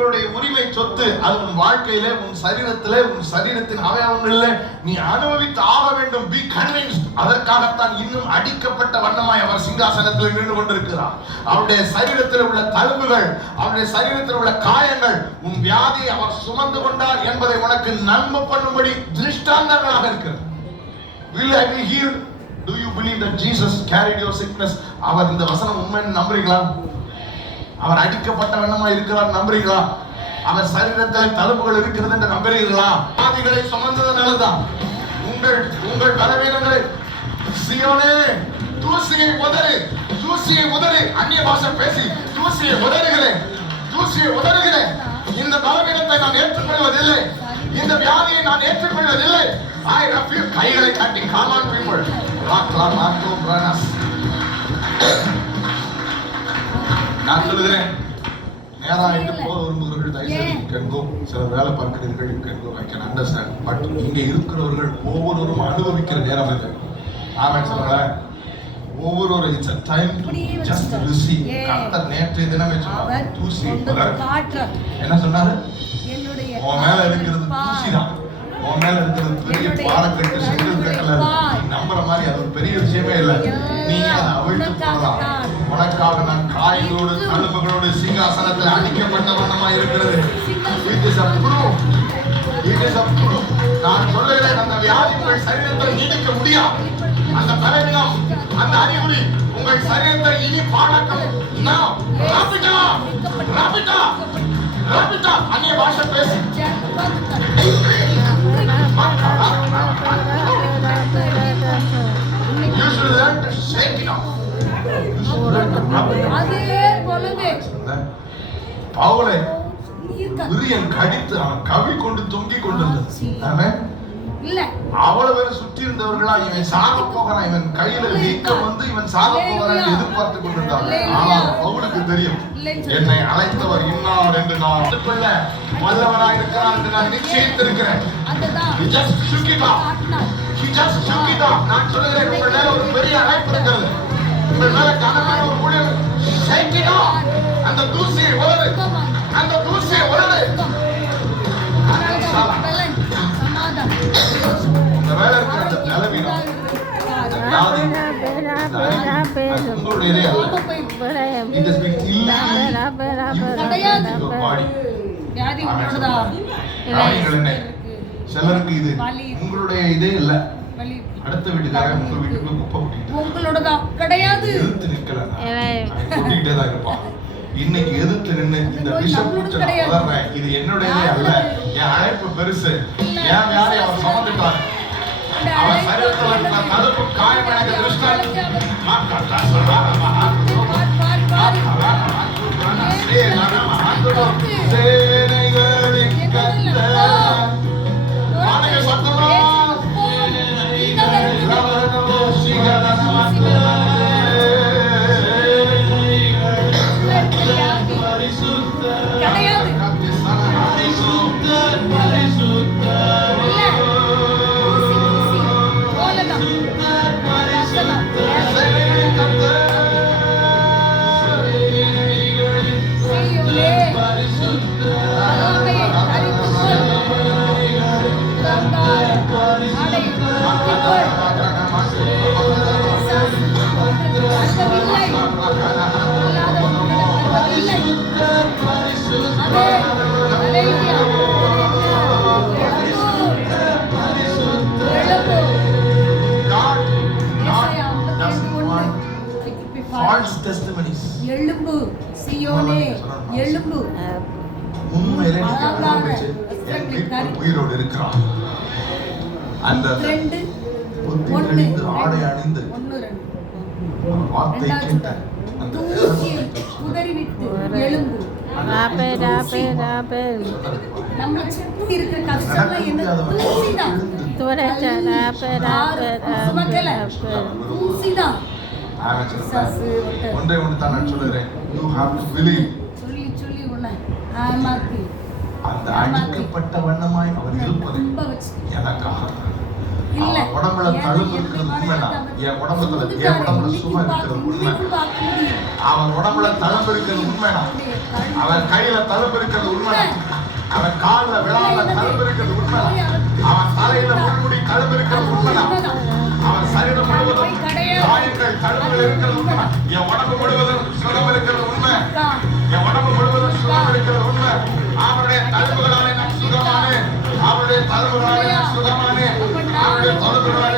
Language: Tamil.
உங்களுடைய உரிமை சொத்து. அது உன் வாழ்க்கையிலே, உன் சரீரத்திலே, உன் சரீரத்தின் அவயவங்களிலே நீ அனுபவித்து ஆக வேண்டும். Be convinced. அதற்காகத்தான் இன்னும் அடிக்கப்பட்ட வண்ணமாய் அவர் சிங்காசனத்தில் நின்று கொண்டிருக்கிறார். அவருடைய சரீரத்தில் உள்ள தழும்புகள், அவருடைய சரீரத்தில் உள்ள காயங்கள், உன் வியாதியை அவர் சுமந்து கொண்டார் என்பதை உனக்கு நம்ப பண்ணும்படி திருஷ்டாந்தங்களாக இருக்கிறது. Will I be healed? Do you believe that Jesus carried your sickness? அவர் இந்த வசனம் உண்மைன்னு நம்புறீங்களா? அவர் அடிக்கப்பட்ட வண்ணமாய் இருக்கிறார் நம்புறீங்களா? அவர் சரீரத்தில் தழும்புகள் இருக்கிறது என்று நம்புறீங்களா? வியாதிகளை சுமந்ததனால்தான் உங்கள் பலவீனங்களை சீயோனே தூசியை உதறு, தூசியை உதறு. அந்நிய பாஷை பேசி தூசியை உதறுகிறேன், தூசியை உதறுகிறேன். இந்த பலவீனத்தை நான் ஏற்றுக்கொள்வதில்லை, இந்த வியாதியை நான் ஏற்றுக்கொள்வதில்லை. I refuse. கைகளை காட்டி come on people. நான் சொல்லுகிறேன், நேராயிட்டு போக விரும்புகிறவர்கள் தயவுசெய்து கேட்கோ. சில வேலை பார்க்கிறீர்கள் கேட்கோ. I can understand. பட் இங்கே இருக்கிறவர்கள் ஒவ்வொருவரும் அனுபவிக்கிற நேரம் இது. ஆமாம் சொல்லுங்களேன். ஒவ்வொரு it's a time to just receive. கர்த்தர் நேற்றைய தினமே சொன்னார், தூசி என்ன சொன்னாரு? உன் மேல இருக்கிறது தூசிதான், உன் மேல இருக்கிறது பெரிய பாறைக்கட்டு, செங்கல் கட்டல. நம்புற மாதிரி அது ஒரு பெரிய விஷயமே இல்லை. நீ அதை அவிழ்த்து போடலாம். உனக்காக நான் காயங்களோடு தழும்புகளோடு சிங்காசனத்தில் அடிக்கப்பட்ட வண்ணமாய் இருக்கிறது. It is a proof. It is a proof. நான் சொல்லுகிறேன், அந்த வியாதி உங்கள் சரீரத்தை நீடிக்க முடியாது. அந்த பலவீனம், அந்த அறிகுறி உங்கள் சரீரத்தை இனி பாழாக்கும். அந்நிய பாஷை பேசி you should learn to shake it off. பவுலை விரியன் கடித்து அவன் கவி கொண்டு தொங்கிக் கொண்டிருந்தான். அவ்வளவு பேர் சுற்றி இருந்தவர்களா இவன் சாக போகிறான், இவன் கையில வீக்கம் வந்து இவன் சாக போகிறான் எதிர்பார்த்து கொண்டிருந்தாங்க. ஆனால் பவுலுக்கு தெரியும், என்னை அழைத்தவர் இன்னார் என்று நான் வல்லவராக இருக்கிறார் என்று நான் நிச்சயித்திருக்கிறேன். நான் சொல்லுகிறேன், உங்கள் மேல ஒரு பெரிய அழைப்பு இருக்கிறது. உங்கள் மேல கனமான ஒரு ஊழியர். அந்த தூசியை உலரு, அந்த தூசியை உலரு. இந்த வேலை இருக்கிற அந்த பலவீனம், உங்களுடைய சிலருக்கு இது உங்களுடைய இதே இல்ல, அடுத்த வீட்டுக்காரன் உங்க வீட்டுக்குள்ள குப்பை கொட்டிட்டு கிடையாது, எதிர்த்து நிக்கல கொட்டிக்கிட்டே தான் இருப்பான். இன்னைக்கு எதிர்த்து நின்று இந்த விஷம் உதறேன், இது என்னுடையதே அல்ல, என் அழைப்பு பெருசு, என் யாரை அவர் சமந்துட்டாரு, அவர் சரீரத்தில் இருக்கிற கருப்பு காயம் எனக்கு திருஷ்டான் சேனைகளின் கர்த்தர் மானக சத்தமா false testimonies. எழும்பு சீயோனே எழும்பு. உண்மையிலே உயிரோடு இருக்கிறான். அந்த ஆடை அணிந்து வார்த்தை கேட்ட அந்த உதறிவிட்டு எழும்பு. நம்ம சுத்தி இருக்கிற கஷ்டங்களை என்ன தூசிதான் தூசிதான். ஒன்றே ஒன்று தான் நான் சொல்லுகிறேன், you have to believe. சொல்லி உன்னை அந்த அடிக்கப்பட்ட வண்ணமாய் அவர் இருப்பது எனக்காக இல்ல. உடம்புல தழும்பு இருக்கிறது உண்மைதான், என் உடம்புல சும்மா இருக்கிறது உண்மை, அவன் உடம்புல தழும்பு இருக்கிறது உண்மைதான். அவன் கையில தழும்பு இருக்கிறது உண்மைதான். அவன் கால்ல விழாத தழும்பு இருக்கிறது உண்மைதான். அவன் தலையில முள்முடி தழும்பு இருக்கிறது உண்மைதான். அவன் சரீரம் முழுவதும் காயங்கள் தழும்புகள் இருக்கிறது உண்மை. என் உடம்பு முழுவதும் சுகம் இருக்கிறது உண்மை. என் உடம்பு முழுவதும் சுகம் இருக்கிறது உண்மை. அவருடைய தழும்புகளாலே நான் சுகமானேன். அவருடைய தழும்புகளாலே நான் சுகமானேன். அவருடைய தழும்புகளாலே